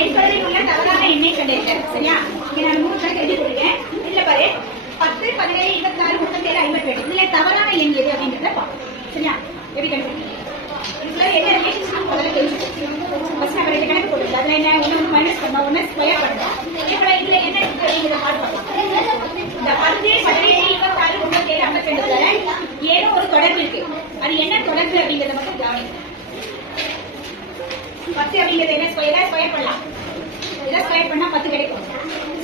என் தொடரில் உள்ள தவறான எண்ணை கண்டறிக. சரியா? இங்க நான் 3 கணக்கு எழுதி கொடுக்கிறேன். இதுல பாரு 10, 17, 26, 37, 57. இதுல தவறான எண் எது அப்படிங்கறத பார்ப்போம். சரியா? எப்படி கண்டுபிடிக்க? இதுல என்ன ரிலேஷன்ஷிப் முதல்ல தெரிஞ்சுக்கணும். ஃபர்ஸ்ட் நம்ம 2 கணக்கு போடுறோம். அதுல என்ன 1 மைனஸ் பண்ணா 1 ஸ்கொயர் பண்ணலாம். இப்போ இதுல என்ன இருக்கு அப்படிங்கறத பார்க்கலாம். இந்த 10, 17, 26, 37, 52 ஏதோ ஒரு தொடர்பு இருக்கு. அது என்ன தொடர்பு அப்படிங்கறத மட்டும் கவனிங்க. 10 அப்படிங்கிறது என்ன ஸ்கொயர் பண்ணலாம். இதை ஸ்கொயர் பண்ணா 10 கிடைக்கும்.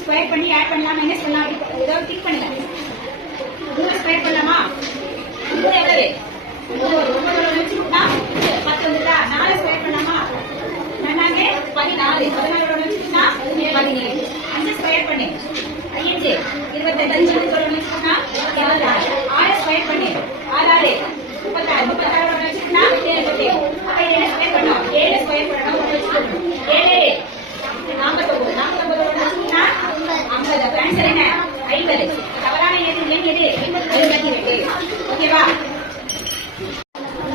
ஸ்கொயர் பண்ணி ஆட் பண்ணலாம், மைனஸ் பண்ணலாம், ஏதாவது கிளிக் பண்ணல. 3 ஸ்கொயர் பண்ணலாமா? 3 எவ்வளவு? 9 வச்சுக்கிட்டா 10 வந்துட்டா. 4 ஸ்கொயர் பண்ணலாமா? 4 14. 14 வச்சுக்கிட்டா 17. 5 ஸ்கொயர் பண்ணு 5 25. 5 வச்சுக்கிட்டா 6 ஸ்கொயர் பண்ணு 6 36. 36 வச்சுக்கிட்டா 7. அப்ப இது என்ன ஸ்கொயர் பண்ணோம்? 7 ஸ்கொயர் பண்ணணும். 7 49. 49 வச்சுக்கிட்டா 50. ஆன்சர் என்ன? 50. தவறான எது? 52. ஓகேவா?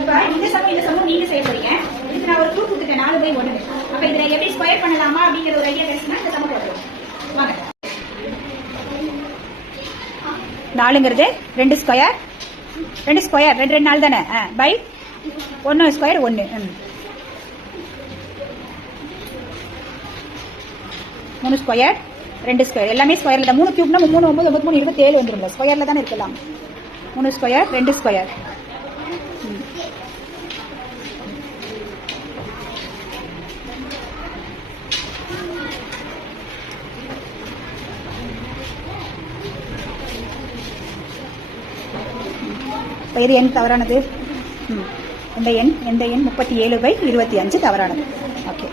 இப்ப இந்த சமம் நீங்க செய்ய போறீங்க. இதுக்கு நான் ஒரு க்ளூ கொடுத்துட்டேன். 4/1. அப்ப இதுல எப்படி ஸ்கொயர் பண்ணலாமா அப்படிங்கிற ஒரு ஐடியா கிடைச்சுன்னா இந்த சமம் போடுறோம். வாங்க. 4ங்கிறது 2 ஸ்கொயர் 2 4 தானே? By 1 square 1. 3 ஸ்கொயர் 2 ஸ்கொயர் எல்லாமே ஸ்கொயர்ல தான். 3 கியூப்னா 3 9 9 3 27 வந்துரும்ல. ஸ்கொயர்ல தானே இருக்கலாம். 3 ஸ்கொயர் 2 ஸ்கொயர். இது எண் தவறானது. எந்த எண் 37/25 தவறானது. ஓகே.